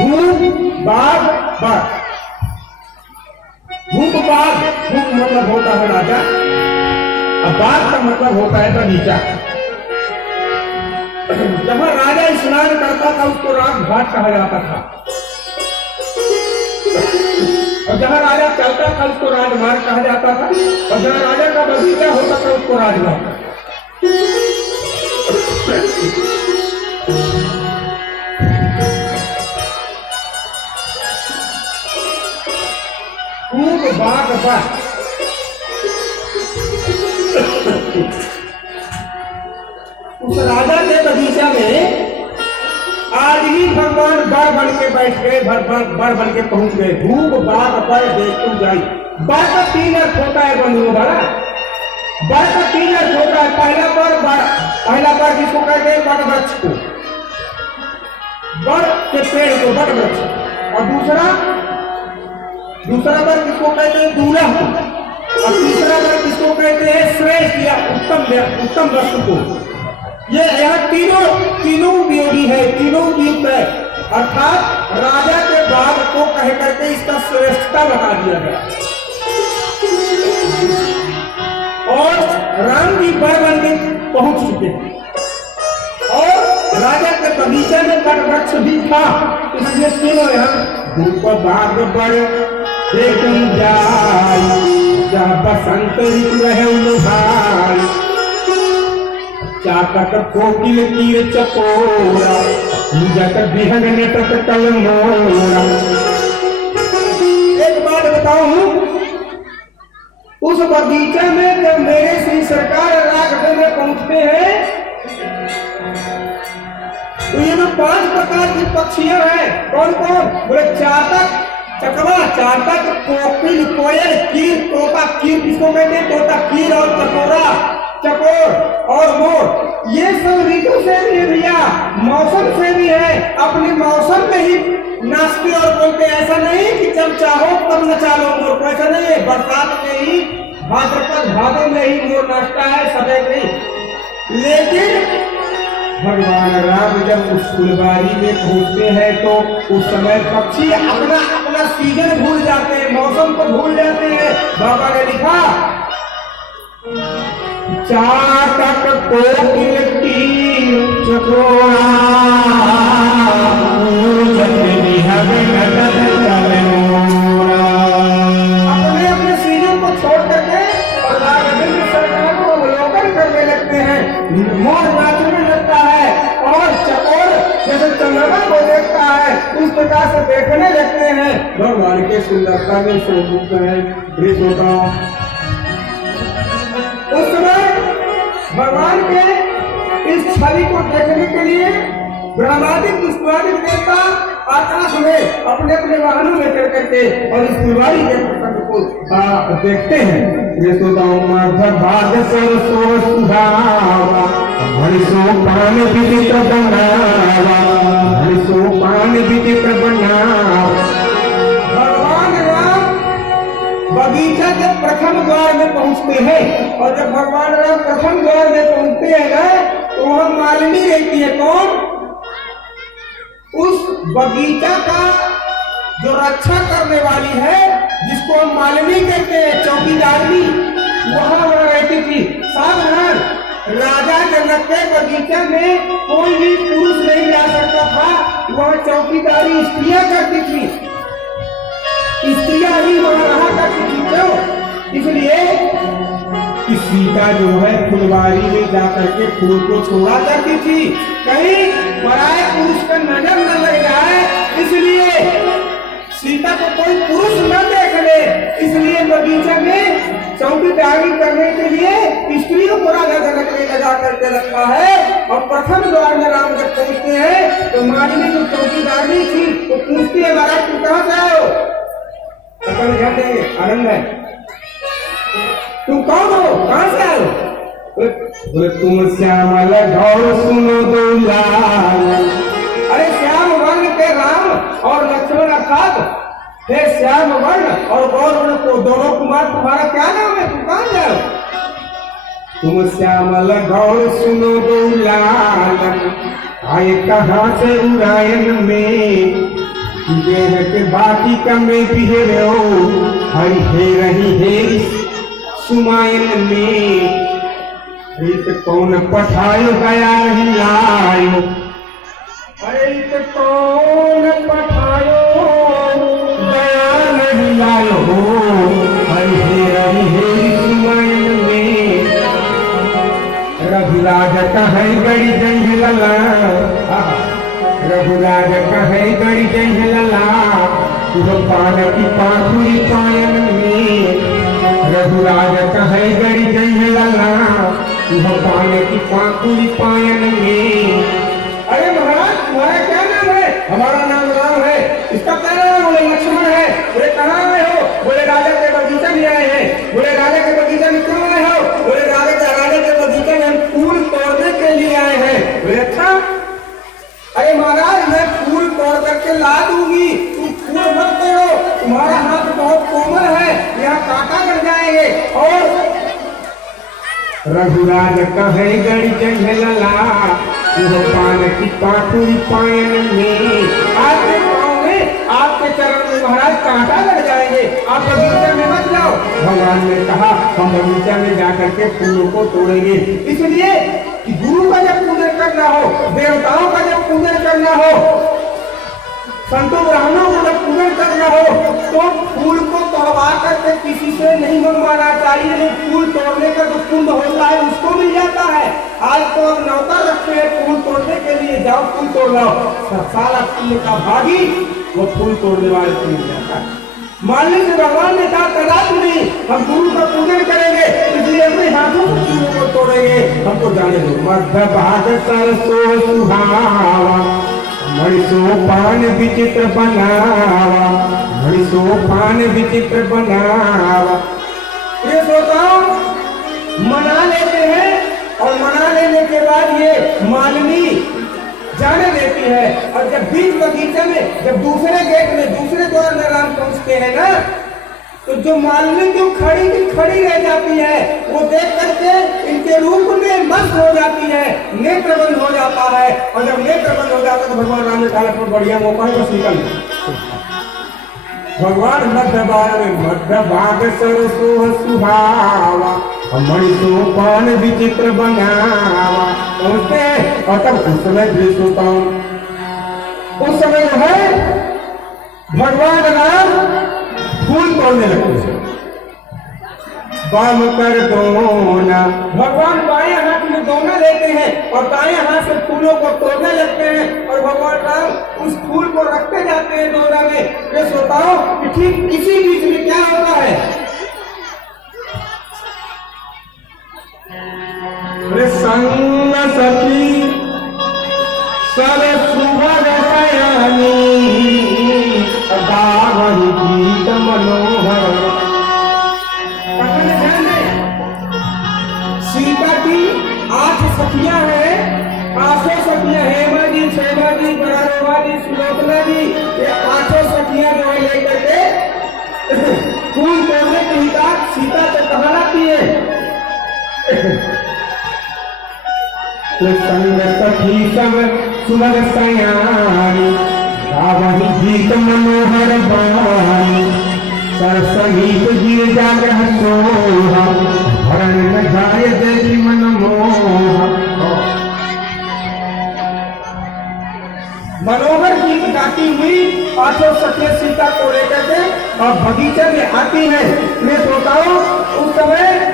भूप बाघ बाघ। भूप बाघ, भूप मतलब होता है राजा, अब बाघ का मतलब होता है बगीचा। जहां राजा स्नान करता था उसको राज घाट कहा जाता था, और जहां राजा चलता था उसको राजमार्ग कहा जाता था, और जहां राजा का बगीचा होता था उसको राजमार्ग। खूब बाघ बाघ। उस राजा के बगीचा में आज ही भगवान बड़ बन के बैठ गए, बड़ बन के पहुंच गए। धूप बाघ पर देखू जाई। बड़ का 3 अर्थ होता है बंधुओं बड़ा, बड़ का 3 अर्थ होता है। पहला पर किसको कहते हैं? बड़ वृक्ष को, बड़ के पेड़ को बड़ वृक्ष। और दूसरा पर किसको कहते हैं? दूल्हा को। और तीसरा पर किसको कहते हैं? श्रेष्ठ या उत्तम वस्तु को। ये यह तीनों उपयोगी है, तीनों उपयुक्त है। अर्थात राजा के बाघ को कह करके इसका श्रेष्ठता बता दिया गया। और राम जी बड़ बन के पहुंच चुके हैं, और राजा के बगीचे में बड़ वृक्ष भी था, इसलिए तीनों यहाँ धूप बाघ बड़ देखूं जाई, जहाँ बसंत ऋतु रहे उन्हाई, चातक कोकिल कीर चकोरा, जत बिहन नेटक कलमोरा। एक बात बताऊं, उस बगीचे में जब मेरे श्री सरकार राघव में पहुंचते हैं तो ये 5 प्रकार की पक्षियां हैं। कौन कौन? बोले चातक, चकवा, चातक, कोकिल, कोयल, कीर, तोता। कीर किसको कहते हैं? तोता, कीर। और चकोरा, चकोर और मोर। ये सब ऋतु से भी है भैया, मौसम से भी है। अपने मौसम में ही नाचते और बोलते। ऐसा नहीं कि जब चाहो तब नचा लो मोर को, ऐसा नहीं है। बरसात में ही, भाद्रपद भादों में ही मोर नाचता है, सफेद नहीं। लेकिन भगवान राम जब उस फुलवारी में पहुंचते हैं तो उस समय पक्षी अपना सीजन भूल जाते हैं, मौसम को भूल जाते हैं। बाबा ने लिखा, चातक कोकिल कीर चकोरा, अपने अपने सीजन को छोड़ करके और राघवेंद्र सरकार को अवलोकन करने लगते हैं। मोर नाचने लगता है और चकोर जैसे चंद्रमा को देखता है उस प्रकार से देखने लगते हैं। भगवान के सुंदरता में शोभित है। उस समय भगवान के इस छवि को देखने के लिए ब्रह्मादिक पुष्पादिक देवता आकाश में अपने अपने वाहनों में चढ़ करके और इस फुलवारी के प्रसंग को देखते हैं। ये सोताओं भाग सरसो सुधावा, हरिसो पान विचित्र बनावा, हरिसो पान विचित्र बनावा। भगवान राम बगीचा के प्रथम द्वार में पहुंचते हैं, और जब भगवान राम प्रथम द्वार में पहुंचते हैं ना तो वहां मालिनी रहती है। कौन? उस बगीचा का जो रक्षा करने वाली है, जिसको हम मालिनी कहते हैं, चौकीदारनी, वहां रहती थी। सावधान, राजा जनक के बगीचा में कोई भी पुरुष नहीं जा सकता था, वह चौकीदारी स्त्रियां करती थी, स्त्रियां ही वहां रहा करती थी। क्यों? इसलिए कि सीता जो है फुलवारी में जाकर के फूल को छोड़ा करती थी, कहीं पराये पुरुष का नजर न लग जाए, इसलिए सीता को कोई पुरुष न देख ले, इसलिए बगीचा में चौकीदारी करने के लिए स्त्रियों को राजा जनक ने लगा करके रखा है। और प्रथम द्वार में राम जब पहुंचते हैं तो मालिनी जो चौकीदारनी थी वो पूछती है, महाराज तुम कहाँ से आए हो? अपन ध्यान देंगे, आनंद है। तुम कौन हो? कहाँ से आए हो? बोले तुम श्यामल गौर सुनो दुलाल। अरे श्याम वर्ण के राम और लक्ष्मण अर्थात हे श्याम वर्ण और गौर वर्ण को दोनों कुमार, तुम्हारा क्या नाम है? तुम कहाँ जाओ? तुम श्यामल गौर सुनो दुलाल, आए कहाँ से उड़ायन में, देह के बाकी कमे पिहे रहो हरि हे रही हे सुमायन में इत कौन पठायो गया नहीं लायो अरे इत कौन पठायो गया नहीं लायो हरि हे रही हे सुमायन में रघुराज कहे गड़ी जंगलला रघुराज कहे गड़ी जंगलला तुह पान की पाखुरी पायन में रघुराज कहे गड़ी जंगलला तुह पान की पाखुरी पायन में। अरे महाराज तुम्हारा क्या नाम है? हमारा नाम राम है। इसका क्या नाम है? बोले लक्ष्मण है। बोले कहाँ आए हो? बोले राजा के बगीचे में आए हैं। बोले राजा के बगीचे में क्यों आए हो? बोले राजा के बगीचे में हम फूल तोड़ने के लिए आए हैं। बोले अच्छा। अरे महाराज मैं फूल तोड़ करके ला दूंगी, तुम फूल मत तोड़ो, तुम्हारा हाथ बहुत कोमल है, यहाँ कांटा लग जाएंगे। और रघुराज कहे गड़ी जंगलला तुह पान की पाखुरी पायन में। आपके पाँव में आपके चरण में महाराज कांटा लग जाएंगे, आप बगीचे में मत जाओ। भगवान ने कहा हम बगीचा में जाकर के फूलों को तोड़ेंगे, इसलिए कि गुरु का जब पूजन करना हो, देवताओं का जब पूजन करना हो, संतों ब्राह्मणों को जब पूजन करना हो तो फूल को तोड़वा करके किसी से नहीं मंगवाना चाहिए। जो फूल तोड़ने का जो पुण्य होता है उसको मिल जाता है। आज तो अब नौकर रखते हैं फूल तोड़ने के लिए, जाओ फूल तोड़ लाओ, सारा पुण्य का भागी वो फूल तोड़ने वाले को मिल जाता है। मान लीजिए भगवान ने कहा कदापि नहीं, हम गुरु का पूजन करेंगे, इसलिए अपने हाथों से फूलों को तोड़ेंगे, हमको जाने दो। मध्य भाग सरसो सुहावा मणिसो पान विचित्र बनावा मणिसो पान विचित्र बनावा। ये श्रोताओं मना लेते हैं और मना लेने के बाद ये मालिनी जाने देती है। और जब बीच बगीचे में जब दूसरे गेट में दूसरे द्वार में राम पहुंचते हैं ना, तो जो मालिनी जो खड़ी की खड़ी रह जाती है वो देख करके इनके रूप में मस्त हो जाती है, नेत्र बंद हो जाता है। और जब नेत्र बंद हो जाता है तो भगवान राम ने कहा तो बढ़िया मौका है, बस निकल। भगवान मध्य भाग सरसो सुहावा मणिसो पान विचित्र बनावा पहुंचते। और तब उस समय उस समय जो है भगवान राम फूल तोड़ने लगते हैं। बाम कर दोना भगवान बाएं हाथ में दोना लेते हैं और दाएं हाथ से फूलों को तोड़ने लगते हैं और भगवान राम उस फूल को रखते जाते हैं दोना में। ये श्रोताओं कि ठीक इसी बीच में क्या होता है? संग सखी सब सुभग सयानी गावहि गीत मनोहर। सीता की 8 सखियां हैं, 8 सखियां, हेमा जी, क्षेमा जी, बरारोबा जी, सुलोचना जी, ये 8 सखियां जो है लेकर के फूल तोड़ने के हिसाब सीता से कहा लाती है। संग सखी सब सुभग सयानी गावहि गीत मनोहर बानी सरसंगीत गिर जागह सोहा भरण न जाय देखी मन मोहा। मनोहर गीत गाती हुई 8 सखियां सीता को लेकर के और बगीचे में आती है। मैं सोचता हूँ उस समय